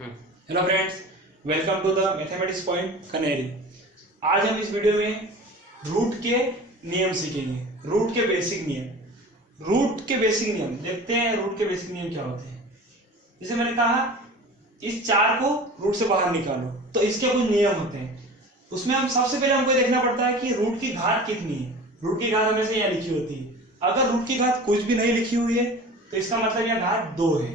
Hello friends, welcome to the mathematics point कनेरी। आज हम इस वीडियो में रूट के नियम सीखेंगे। रूट के बेसिक नियम देखते हैं। रूट के बेसिक नियम क्या होते हैं? जैसे मैंने कहा, इस 4 को रूट से बाहर निकालो, तो इसके कुछ नियम होते हैं। उसमें हम सबसे पहले हमको देखना पड़ता है कि रूट की घात कितनी है। रूट की घात हमेशा यहाँ लिखी होती है। अगर रूट की घात कुछ भी नहीं लिखी हुई है तो इसका मतलब यहाँ घात 2 है,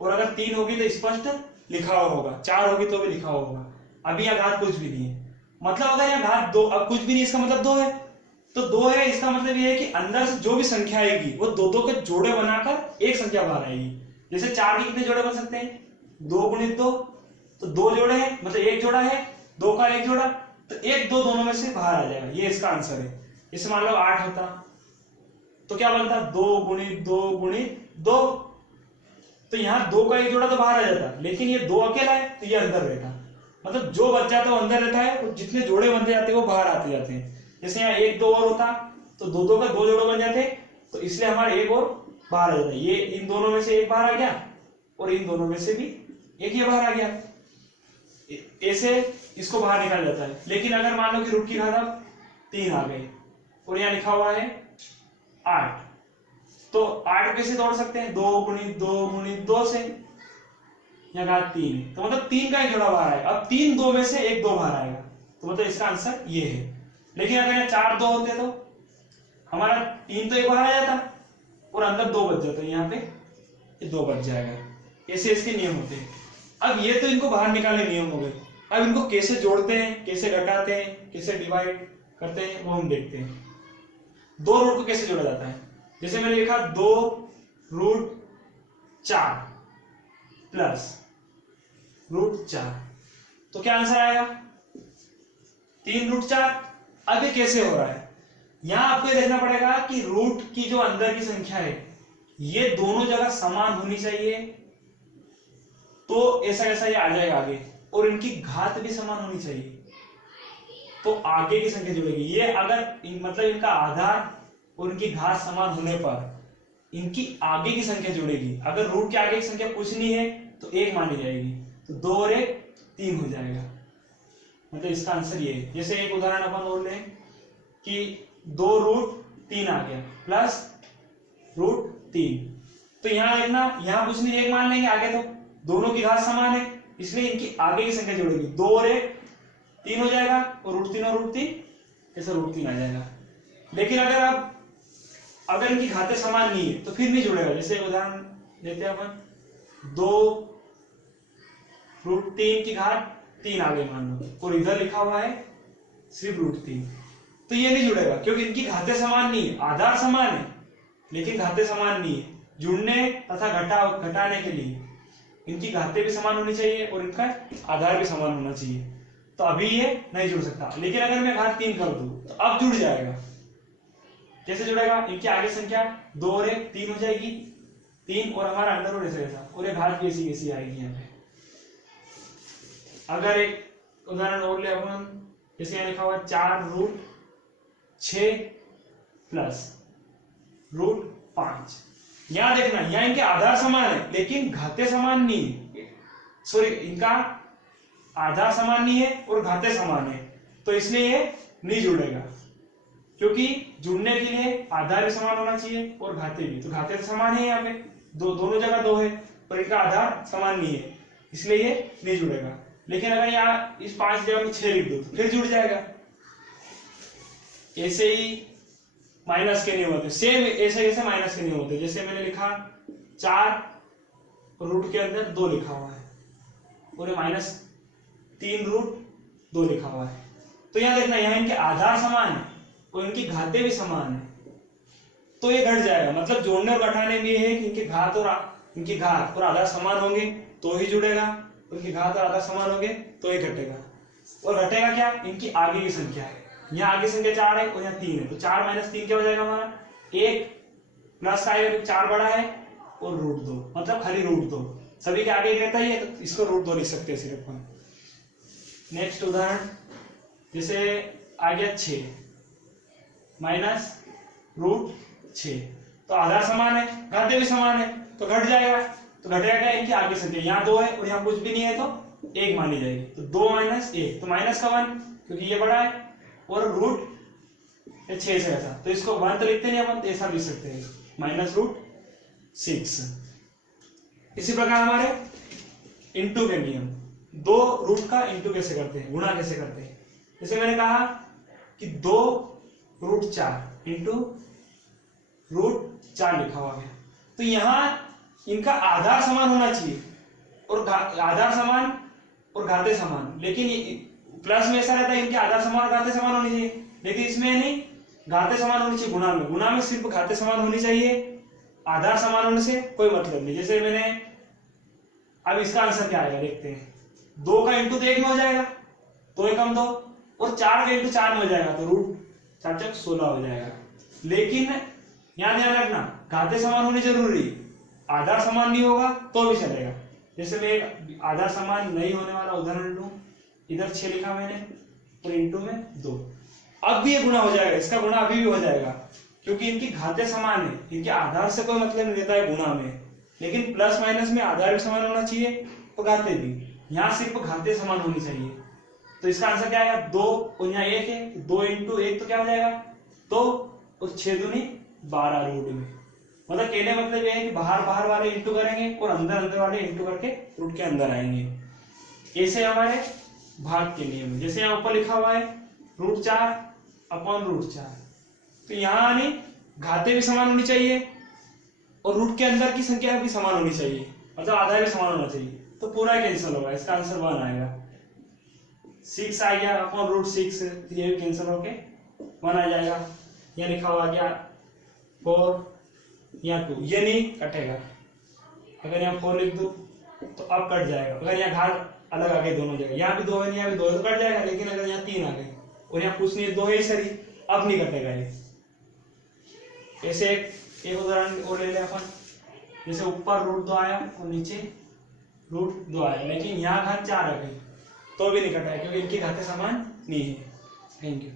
और अगर 3 होगी तो स्पष्ट लिखा हुआ होगा, 4 होगी तो भी लिखा हुआ होगा। अभी यहाँ घात कुछ भी नहीं है, मतलब अगर यहाँ घात 2 अब कुछ भी नहीं, इसका मतलब 2 है। तो 2 है, इसका मतलब ये है कि अंदर से जो भी संख्या आएगी वो दो के जोड़े बनाकर एक संख्या बाहर आएगी। जैसे 4 के कितने जोड़े बन सकते हैं? 2 गुणित 2, तो 2 जोड़े हैं, मतलब एक जोड़ा है, 2 का एक जोड़ा, तो 1 2 दोनों में से बाहर आ जाएगा। ये इसका आंसर है। जैसे मान लो 8 होता तो क्या बनता? 2 गुणित 2 गुणित 2, तो यहाँ 2 का एक जोड़ा तो बाहर आ जाता, लेकिन ये 2 अकेला है तो ये अंदर रहता। मतलब जो बच जाता है वो अंदर रहता है, और जितने जोड़े बनते जाते हैं वो बाहर आते जाते हैं। जैसे यहाँ 1 2 और होता तो 2 2 का 2 जोड़े बन जाते, तो इसलिए हमारा एक और बाहर आ जाता है। ये इन दोनों में से एक बाहर आ गया, और इन दोनों में से भी एक ये बाहर आ गया। ऐसे इसको बाहर निकाल जाता है। लेकिन अगर मान लो कि रूट की घात अब 3 आ गई, और यहाँ लिखा हुआ है 8, तो 8 कैसे तोड़ सकते हैं? 2 गुणित 2 गुणित 2 से। यहाँ घात 3 है, तो मतलब 3 का एक जोड़ा बाहर आएगा। अब 3 2 में से एक 2 बाहर आएगा, तो मतलब इसका आंसर ये है। लेकिन अगर यहाँ 4 2 होते तो हमारा 3 तो एक बाहर आ जाता, और अंदर 2 बच जाता, यहाँ पे ये 2 बच जाएगा। ऐसे इसके नियम होते हैं। अब ये तो इनको बाहर निकालने नियम हो गए। अब इनको कैसे जोड़ते हैं, कैसे घटाते हैं, कैसे डिवाइड करते हैं, वो हम देखते हैं। 2 रूट को कैसे जोड़ा जाता है? जैसे मैंने लिखा 2 रूट 4 प्लस रूट 4, तो क्या आंसर आएगा? 3 रूट 4। अब ये कैसे हो रहा है? यहां आपको देखना पड़ेगा कि रूट की जो अंदर की संख्या है ये दोनों जगह समान होनी चाहिए, तो ऐसा ऐसा ये आ जाएगा आगे, और इनकी घात भी समान होनी चाहिए, तो आगे की संख्या जुड़ेगी। ये अगर मतलब इनका आधार और इनकी घात समान होने पर इनकी आगे की संख्या जुड़ेगी। अगर रूट के आगे की संख्या कुछ नहीं है तो 1 मानी जाएगी, तो 2 और 1 3 हो जाएगा। मतलब इसका आंसर ये है। जैसे एक उदाहरण अपन और लें कि 2 रूट 3 आ गया प्लस रूट 3, तो यहां देखना, यहां कुछ नहीं, 1 मान लेंगे। आगे तो दोनों की घात समान है, इसलिए इनकी आगे की संख्या जुड़ेगी। 2 और 1 3 हो जाएगा, और रूट 3 और रूट 3 ऐसा रूट 3 आ जाएगा। लेकिन अगर इनकी घातें समान नहीं है तो फिर नहीं जुड़ेगा। जैसे उदाहरण लेते हैं अपन, 2 रूट 3 की घात 3 आ गई मान लो, और इधर लिखा हुआ है सिर्फ रूट 3, तो ये नहीं जुड़ेगा, क्योंकि इनकी घातें समान नहीं है। आधार समान है लेकिन घातें समान नहीं है। जुड़ने तथा घटाने के लिए इनकी घातें भी समान होनी चाहिए और इनका आधार भी समान होना चाहिए, तो अभी ये नहीं जुड़ सकता। लेकिन अगर मैं घात 3 कर दूं तो अब जुड़ जाएगा। कैसे जुड़ेगा? इनकी आगे संख्या 2 और 1 3 हो जाएगी, 3 और हमारा अंदर और ऐसा, और ये घात भी ऐसी ऐसी आएगी यहाँ पे। अगर एक उदाहरण और ले अपन, जैसे यहाँ लिखा हुआ 4 रूट 6 प्लस रूट 5। यहां देखना, यहां इनके आधार समान है लेकिन घातें समान नहीं है। सॉरी, इनका आधार समान नहीं है और घातें समान है, तो इसलिए ये नहीं जुड़ेगा। क्योंकि जुड़ने के लिए आधार भी समान होना चाहिए और घातें भी, तो घातें समान है यहाँ पे, दोनों जगह 2 है, पर इनका आधार समान नहीं है, इसलिए ये नहीं जुड़ेगा। लेकिन अगर यहाँ इस 5 जगह में 6 लिख दो तो फिर जुड़ जाएगा। ऐसे ही माइनस के नियम होते, सेम ऐसे माइनस के नियम होते। जैसे मैंने लिखा 4 रूट के अंदर 2 लिखा हुआ है, और माइनस 3 रूट 2 लिखा हुआ है, तो यहां देखना, यहाँ इनके आधार समान है और इनकी घातें भी समान है, तो ये घट जाएगा। मतलब जोड़ने और घटाने में ये है कि इनकी घात और आधार समान होंगे तो ही जुड़ेगा, उनकी घात और आधार समान होंगे तो ही घटेगा। और घटेगा क्या? इनकी आगे की संख्या है। यहाँ आगे संख्या 4 है और यहाँ 3 है, तो 4 माइनस 3 क्या हो जाएगा हमारा? 1 प्लस का आएगा, 4 बड़ा है, और रूट 2, मतलब खाली रूट 2, सभी के आगे रहता ही है, तो इसको रूट 2 लिख सकते हैं सिर्फ हम। नेक्स्ट उदाहरण, जैसे आ गया 6 माइनस रूट 6, तो आधार समान है, घातें भी समान है, तो घट जाएगा। तो घटेगा क्या, इनकी आगे संख्या, यहाँ 2 है और यहाँ कुछ भी नहीं है तो 1 मानी जाएगी। तो 2 माइनस 1 तो माइनस का 1 क्योंकि ये बड़ा है और रूट 6 से ऐसा, तो इसको 1 तो लिखते नहीं अपन, तो ऐसा लिख सकते हैं -√6। इसी प्रकार हमारे इंटू के नियम, 2 रूट का इंटू कैसे करते हैं, गुणा कैसे करते हैं। जैसे मैंने कहा कि 2√4 इंटू √4 लिखा हुआ है, तो यहां इनका आधार समान होना चाहिए और आधार समान और घाते समान, लेकिन प्लस में ऐसा रहता है इनके आधार समान और घाते समान होनी चाहिए, लेकिन इसमें नहीं, घाते समान होनी चाहिए। गुणा में सिर्फ घाते समान होनी चाहिए, आधार समान होने से कोई मतलब नहीं। जैसे मैंने अब इसका आंसर क्या आएगा देखते हैं, 2 का इंटू तो 1 में हो जाएगा, 2 एकम 2, और 4 का इंटू 4 में हो जाएगा, तो √4 × 16 हो जाएगा। लेकिन यहां ध्यान रखना, घाते समान होनी जरूरी, आधार समान नहीं होगा तो भी चलेगा। जैसे मैं एक आधार समान नहीं होने वाला उदाहरण लूं, इधर 6 लिखा मैंने और इंटू में 2, अब भी ये गुणा हो जाएगा, इसका गुणा अभी भी हो जाएगा क्योंकि इनकी घाते समान है, इनके आधार से कोई मतलब नहीं रहता है गुणा में, लेकिन प्लस माइनस में आधार भी समान होना चाहिए और घाते भी, यहाँ सिर्फ घाते समान होनी चाहिए। तो इसका आंसर क्या आएगा, 2 और यहाँ 1 है, 2 × 1 तो क्या हो जाएगा 2 और 6 दूनी 12 रूट में। मतलब कहने मतलब ये है कि बाहर वाले इंटू करेंगे और अंदर वाले इंटू करके रूट के अंदर आएंगे। ऐसे हमारे भाग के नियम है। जैसे यहाँ ऊपर लिखा हुआ है √4/√4, तो यहाँ आने घाते भी समान होनी चाहिए और रूट के अंदर की संख्या भी समान होनी चाहिए, मतलब आधा भी समान होना चाहिए, तो पूरा कैंसिल होगा, इसका आंसर 1 आएगा। 6 आ गया √6, ये भी कैंसिल होके 1 आ जाएगा। यहाँ लिखा हुआ गया 4, यहाँ 2, ये नहीं कटेगा। अगर यहाँ 4 लिख दो तो अब कट जाएगा, अगर यहाँ घात अलग आ गई दोनों जगह, यहाँ भी 2 है यहाँ भी 2 है तो कट जाएगा, लेकिन अगर यहाँ 3 आ गई और यहाँ कुछ नहीं 2 है ही सही, अब नहीं कटेगा ये। ऐसे एक उदाहरण और ले ले अपन, जैसे ऊपर √2 आया और नीचे √2 आया, लेकिन यहाँ घात 4 आ गई तो भी नहीं कटा है क्योंकि इनकी घातें समान नहीं है। Thank you.